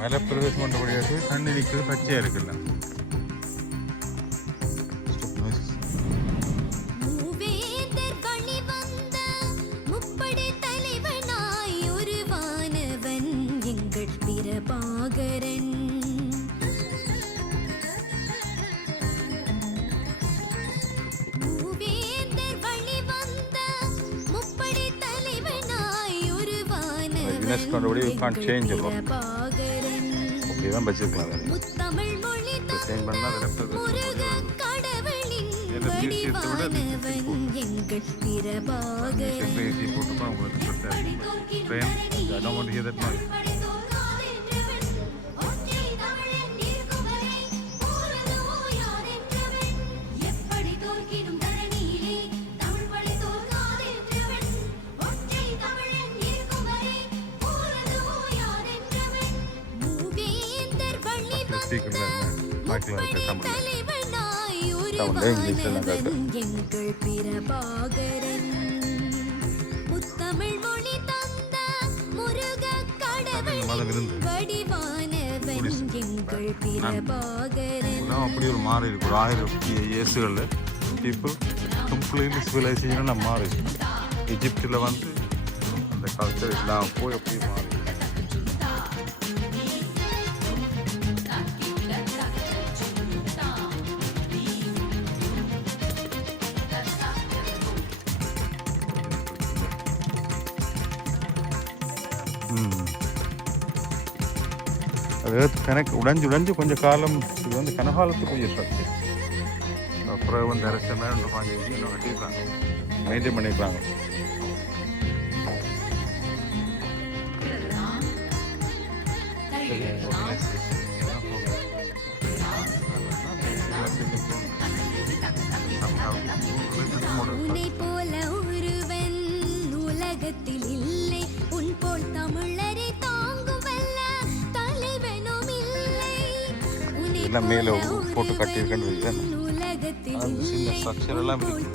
மலை பிரதேசம் கொண்ட வழியாக தண்ணி நிற்கிறது பச்சையாக இருக்குல்ல. யுனெஸ்கோண்டபடி யூ கான்ட் சேஞ்ச் அப்புறம் அப்படி தான் வச்சுருக்கலாம். அதை சேஞ்ச் பண்ணால் அதை லெஃப்ட் மியூசியத்தை விட ஏசி போட்டுப்பா உங்களுக்கு train I don't want to hear that noise. அப்படி ஒரு மாறி இருக்கு. ஒரு 1000 இயர்ஸ்களில் பீப்புள் கம்ப்ளீட்லி சிவிலைசேஷன் மாறி எஜிப்டில் வந்து அந்த கல்ச்சர் எல்லாம் போய் அப்படியே மாறி. அது கணக்கு உடைஞ்சு கொஞ்சம் காலம் இது வந்து கனகாலத்துக்குரிய ஸ்ட்ரக்சர். அப்புறம் வந்து அரைச்ச மேலே 5 வருஷம் கட்டியிருக்காங்க, மெயின்டைன் பண்ணியிருக்காங்க. எல்லாம் மேலே போட்டு கட்டியிருக்கேன்னு அந்த சின்ன ஸ்ட்ரக்சர் எல்லாம் இருக்கு.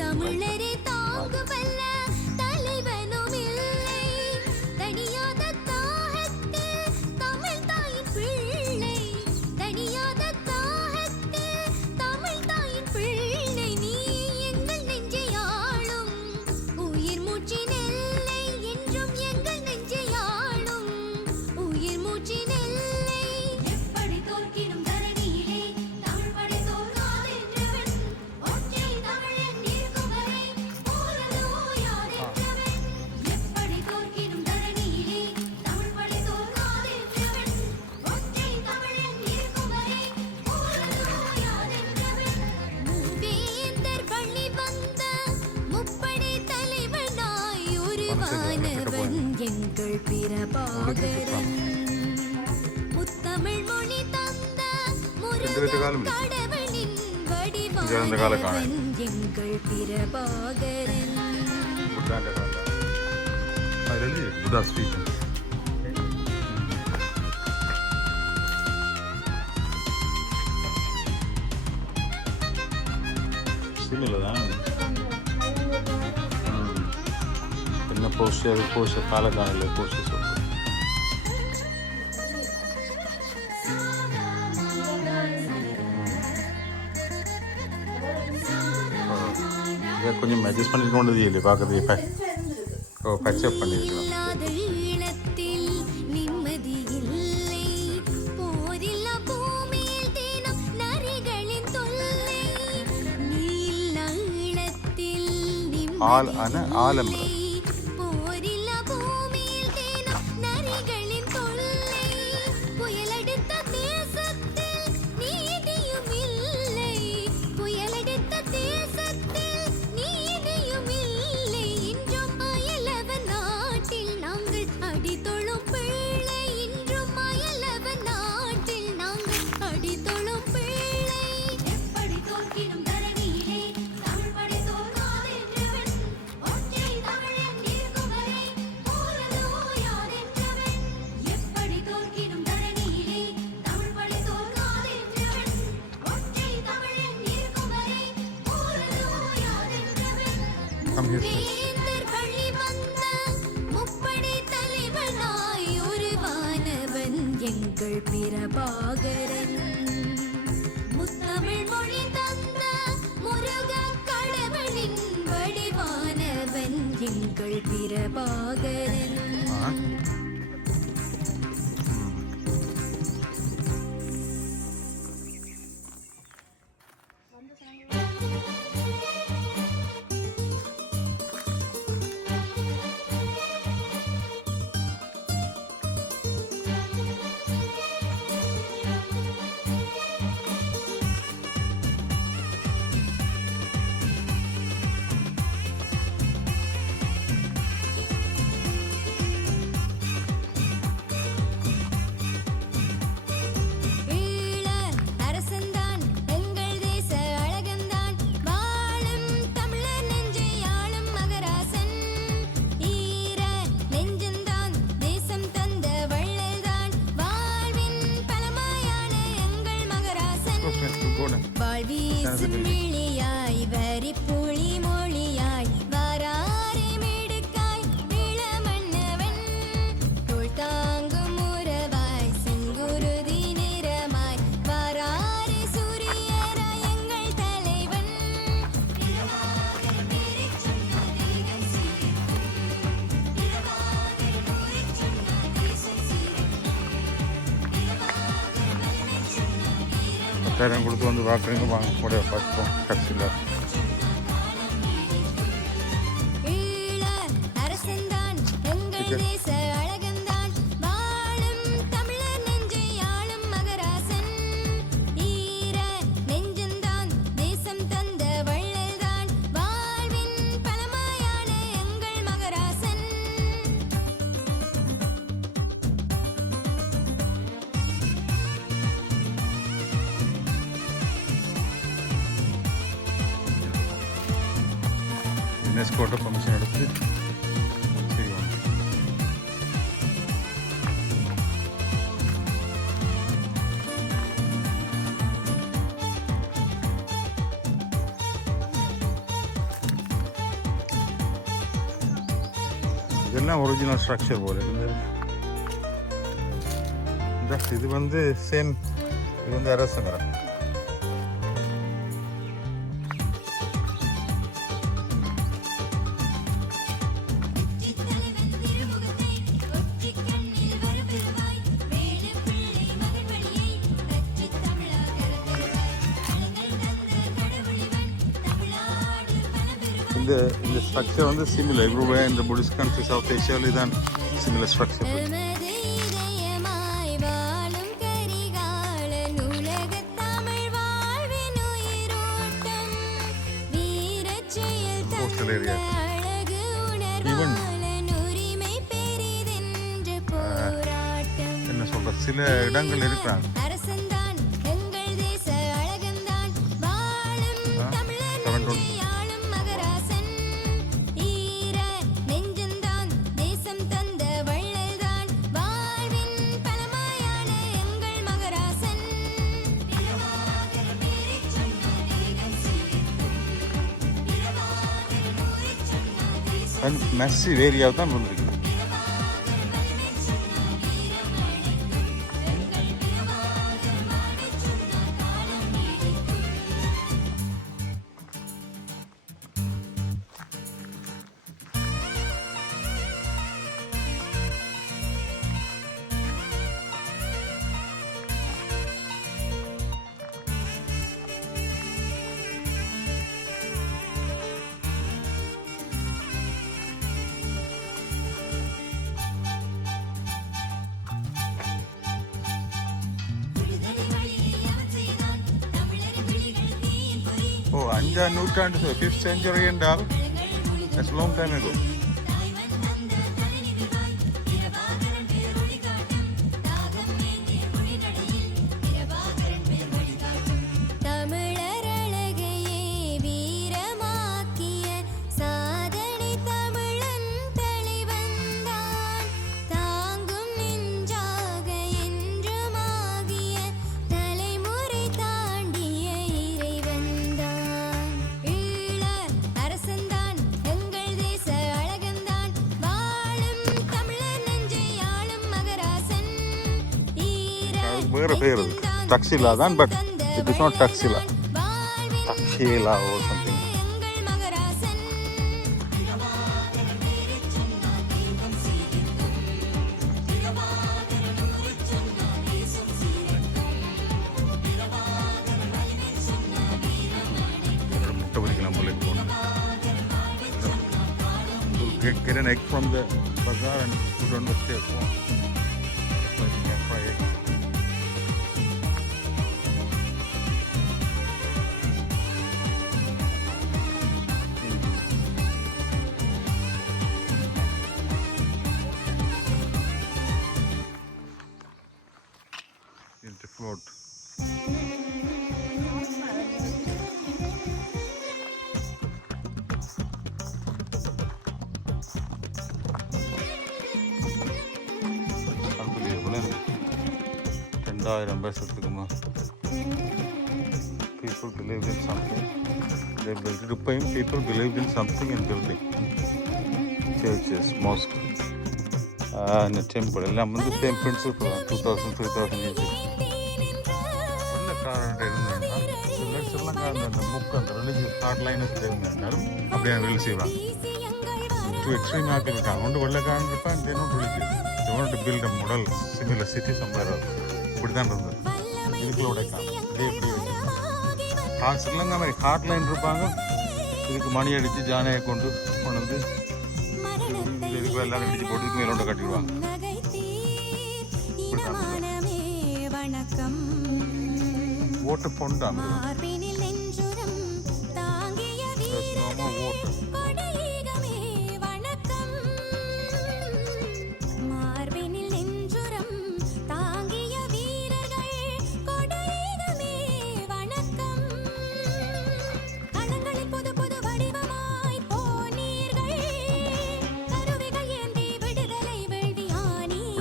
என்ன போஸ்டர் காலக்கானில் போஸ்டர் சொல்கிறேன். கொஞ்சம் அட்ஜஸ்ட் பண்ணிட்டு கொண்டது இல்லை பார்க்குறது பச்சப் பண்ணியிருக்கலாம். ஆலம்பரம் எங்கள் பிரபாகரன். முத்தமிழ் மொழி தந்த முருகக் கடவுளின் வடிவானவன் எங்கள் பிரபாகரன். வாழ்வீசும் வரிப்புளி மொழியாய் வராரி மிடுக்காய் இளமன்னவன் தோள் தாங்கும் உறவாய் செங்குருதி நிறமாய் வராரி சூரியராய் எங்கள் தலைவன். பேரம் கொடுத்து வந்து பார்க்குறீங்க, வாங்க கூட பார்ப்போம் கட்சியில். யுனெஸ்கோட்ட பர்மிஷன் எடுத்து செய்வாங்க. இதெல்லாம் ஒரிஜினல் ஸ்ட்ரக்சர் போல இருந்தது. இது வந்து சேம், இது வந்து அரச மரம். இந்த ஸ்ட்ரக்சர் வந்து similar everywhere in the Buddhist countries South Asia தான் similar structure. Coastal area even என்ன சொல்ற சில இடங்கள் இருக்கிறாங்க. மேசிவ் ஏரியாவை தான் வந்திருக்கு. Oh, 5th நூற்றாண்டு, 5th century என்றால் that's a long time ago. அரசன்தான் எங்கள் தேச வேறு பேர் அது டக்ஸிலா தான், but it is not Taxila, Takshela or something. எங்கள் மகராசன் முட்டை பொரிக்கலாம் போல போகணும். Get an egg from the bazaar and put on the step. Like you can fry egg. Into float. வருஷத்துக்குமா people believed in something, they built it. இப்பயும் people believed in something in building churches, mosque and a temple. எல்லாம் வந்து same principle தான். 2000-3000 years வெள்ளக்காரன்ட்ட இருந்தாங்கன்னா ஸ்ரீலங்காவில் அந்த book அந்த religious ஹார்ட்லைனஸ் இருந்தாலும் அப்படியே வெளி செய்வாங்க. டூ எக்ஸ்ட்ரீம் ஆக்கி இருக்காங்க. ஒன்று வெள்ளக்காரன் இருப்பான், they not religious. They wanted to build a model similar city somewhere else. இப்படி தான் இருந்தது. இதுக்குள்ள உடைக்கலாம் இதே இப்படி ஸ்ரீலங்கா மாதிரி ஹார்ட் லைன் இருப்பாங்க. இதுக்கு மணி அடித்து ஜானையை கொண்டு வந்து இதுக்கு எல்லாரும் அடித்து போட்டு இதுக்கு மேலோட கட்டிடுவாங்க. ஓட்டு பொண்டாம்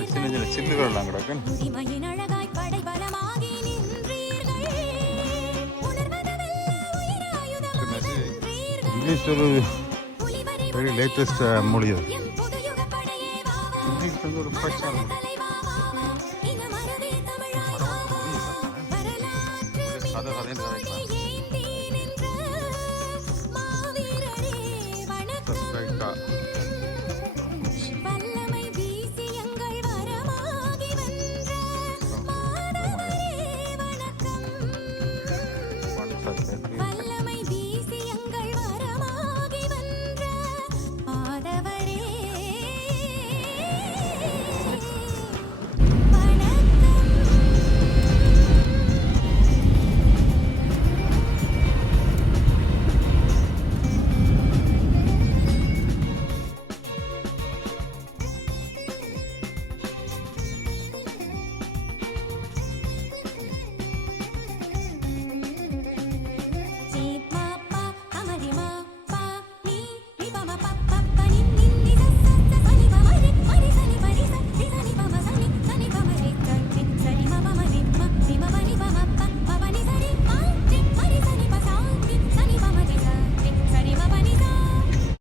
ஓட்டு சில்லுகள்லாம் கிடக்கு. இங்கிலீஷ் ஒரு வெரி லேட்டஸ்ட் மொழி அது. இங்கிலீஷ் வந்து ஒரு பிரச்சனை கதை